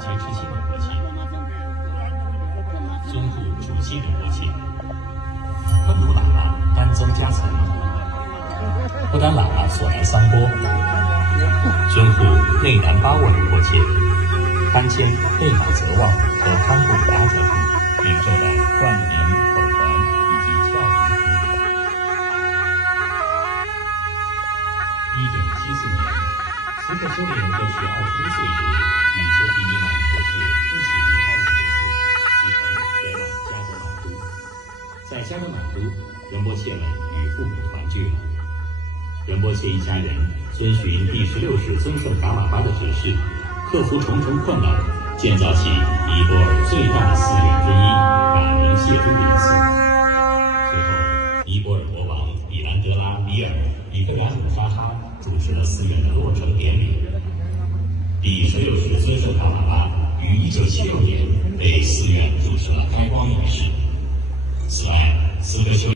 劫之心的国戚，尊父主心的国戚，昆鲁喇嘛丹增加层，不丹喇嘛索南桑波，尊父内南巴沃的国戚，堪谦内马泽旺和堪布达泽部领受了冠名、口传以及教育的功德。1974年，慈克修炼德学21岁时，与修提尼玛国戚一起离开了此寺，启程前往加德满都。在加德满都，仁波切们与父母团聚了。仁波切一家人遵循第16世尊圣达玛巴的指示，克服重重困难，建造起尼泊尔最大的寺院之一——嘎明谢珠林寺。随后，尼泊尔国王比兰德拉·比尔·比克达姆沙哈主持了寺院的落成典礼。第16世尊圣达玛巴于1976年为寺院主持了开光仪式。此外，慈克修